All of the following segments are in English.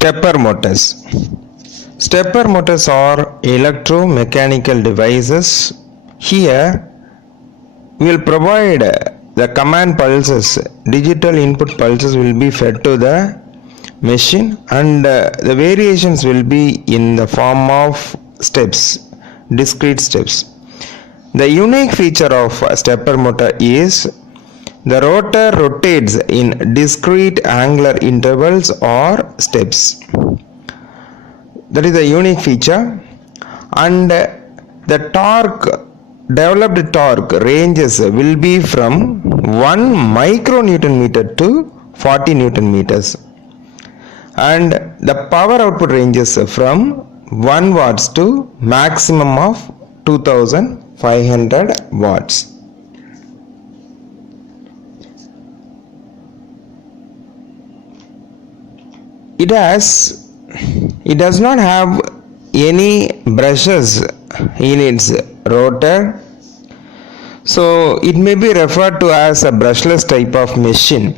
Stepper motors. Stepper motors are electromechanical devices. Here we will provide the command pulses. Digital input pulses will be fed to the machine, and the variations will be in the form of steps, discrete steps. The unique feature of a stepper motor is the rotor rotates in discrete angular intervals or steps. That is a unique feature, and the developed torque ranges will be from 1 micronewton meter to 40 newton meters, and the power output ranges from 1 watts to maximum of 2500 watts. It does not have any brushes in its rotor, so it may be referred to as a brushless type of machine.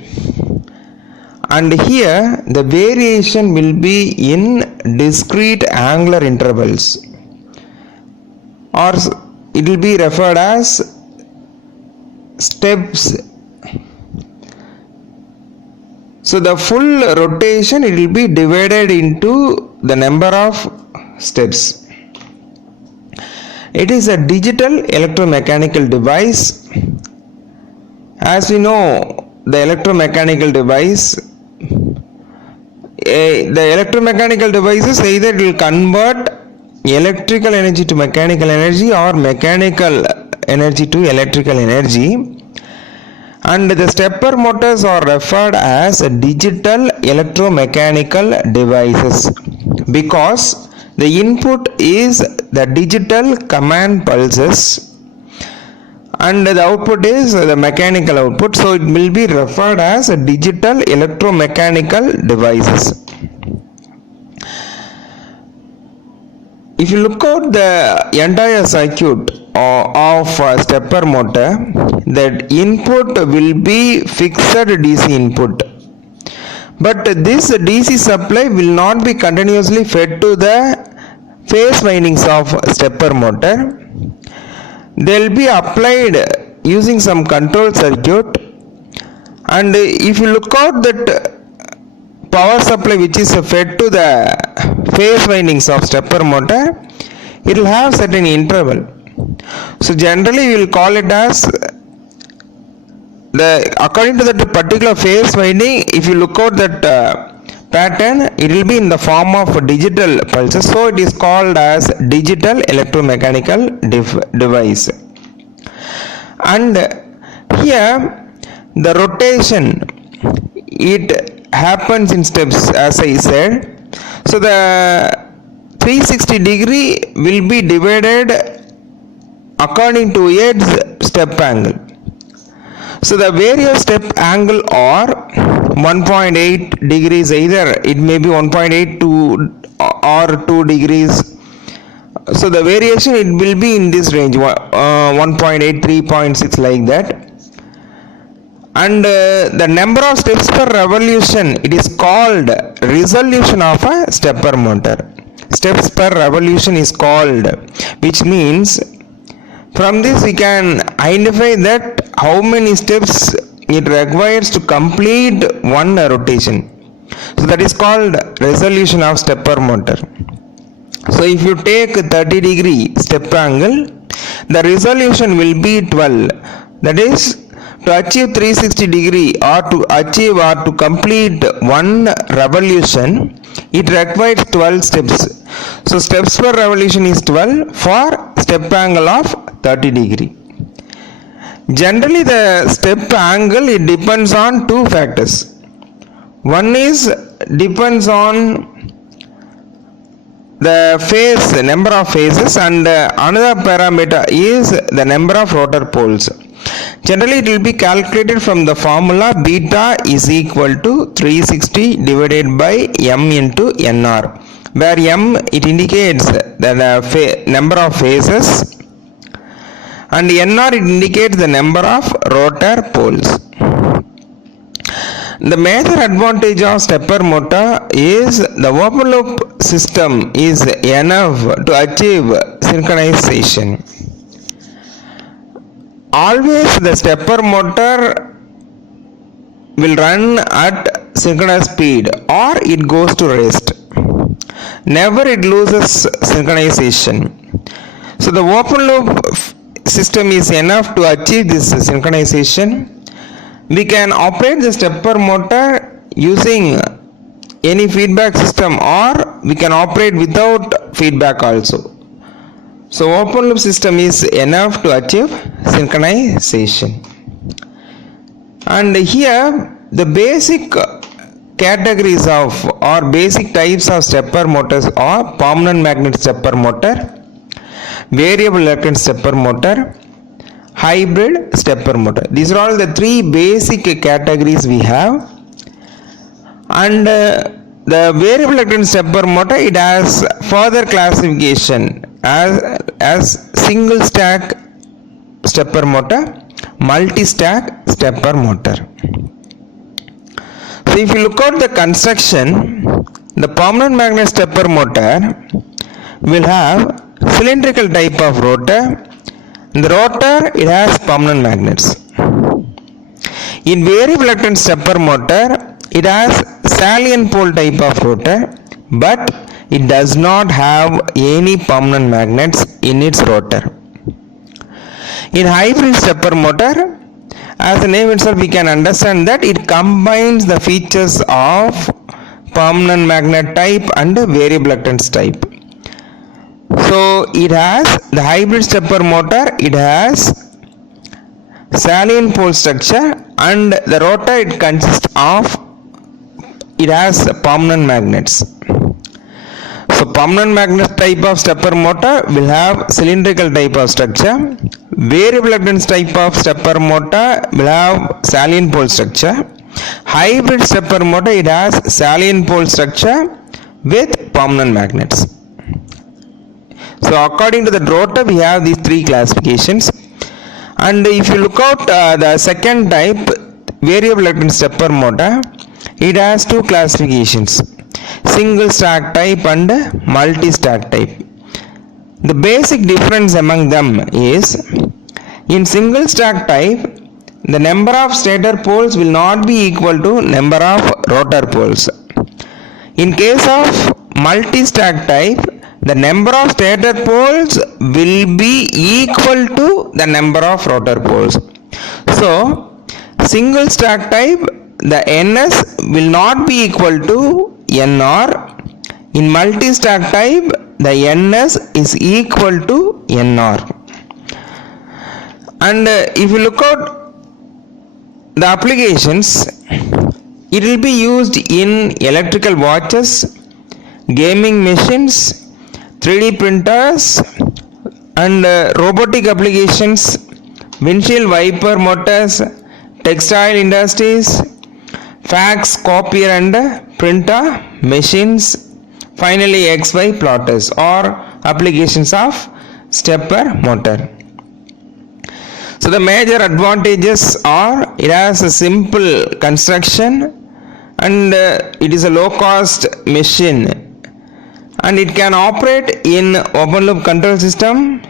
And here the variation will be in discrete angular intervals, or it will be referred as steps. So the full rotation, it will be divided into the number of steps. It is a digital electromechanical device. As we know, the electromechanical devices either it will convert electrical energy to mechanical energy or mechanical energy to electrical energy. And the stepper motors are referred as digital electromechanical devices because the input is the digital command pulses and the output is the mechanical output, so it will be referred as digital electromechanical devices. If you look at the entire circuit of a stepper motor, that input will be fixed DC input, but this DC supply will not be continuously fed to the phase windings of stepper motor. They will be applied using some control circuit, and if you look at that power supply which is fed to the phase windings of stepper motor, it will have certain interval. So generally we will call it as according to that particular phase winding. If you look at that pattern, it will be in the form of digital pulses, so it is called as digital electromechanical device. And here the rotation, it happens in steps, as I said. So the 360 degree will be divided according to its step angle. So the various step angle are 1.8 degrees, either it may be 1.8 or 2 degrees. So the variation, it will be in this range, 1.8, 3.6, like that. And the number of steps per revolution, it is called resolution of a stepper motor. Steps per revolution is called, which means from this we can identify that how many steps it requires to complete one rotation. So that is called resolution of stepper motor. So if you take 30 degree step angle, the resolution will be 12. That is, to achieve 360 degree or to complete one revolution, it requires 12 steps. So steps per revolution is 12 for step angle of 30 degree. Generally the step angle, it depends on two factors. One is depends on the phase, number of phases, and another parameter is the number of rotor poles. Generally it will be calculated from the formula beta is equal to 360 divided by m into nr, where m, it indicates the number of phases and nr, it indicates the number of rotor poles. The major advantage of stepper motor is the open loop system is enough to achieve synchronization. Always the stepper motor will run at synchronous speed or it goes to rest. Never it loses synchronization. So the open loop system is enough to achieve this synchronization. We can operate the stepper motor using any feedback system or we can operate without feedback also. So open loop system is enough to achieve synchronization. And here the basic categories of or basic types of stepper motors are permanent magnet stepper motor, variable reluctance stepper motor, hybrid stepper motor. These are all the three basic categories we have. And the variable reluctance stepper motor, it has further classification as single stack stepper motor, multi-stack stepper motor. So if you look at the construction, the permanent magnet stepper motor will have cylindrical type of rotor. In the rotor, it has permanent magnets. In variable reluctance stepper motor, it has salient pole type of rotor, but it does not have any permanent magnets in its rotor. In hybrid stepper motor, as the name itself, we can understand that it combines the features of permanent magnet type and variable reluctance type. So it has the hybrid stepper motor, it has salient pole structure and the rotor it consists of, it has permanent magnets. So permanent magnet type of stepper motor will have cylindrical type of structure. Variable reluctance type of stepper motor will have salient pole structure. Hybrid stepper motor, it has salient pole structure with permanent magnets. So according to the rotor, we have these three classifications. And if you look out the second type, variable reluctance stepper motor, it has two classifications, single stack type and multi-stack type. The basic difference among them is, in single stack type, the number of stator poles will not be equal to number of rotor poles. In case of multi-stack type, the number of stator poles will be equal to the number of rotor poles. So single stack type, the NS will not be equal to NR. In multi-stack type, the NS is equal to NR. And if you look at the applications, it will be used in electrical watches, gaming machines, 3D printers and robotic applications, windshield wiper motors, textile industries, fax, copier and printer machines, finally XY plotters or applications of stepper motor. So the major advantages are, it has a simple construction and it is a low cost machine and it can operate in open loop control system.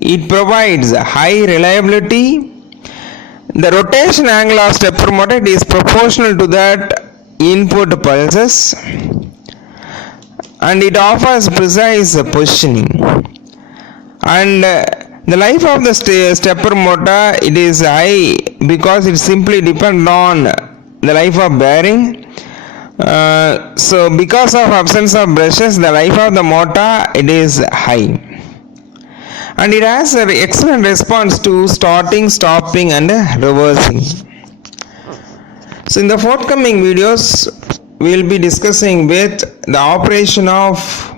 It provides high reliability. The rotation angle of stepper motor is proportional to that input pulses and it offers precise positioning. And the life of the stepper motor, it is high because it simply depends on the life of bearing. So because of absence of brushes, the life of the motor, it is high. And it has an excellent response to starting, stopping and reversing. So in the forthcoming videos, we will be discussing with the operation of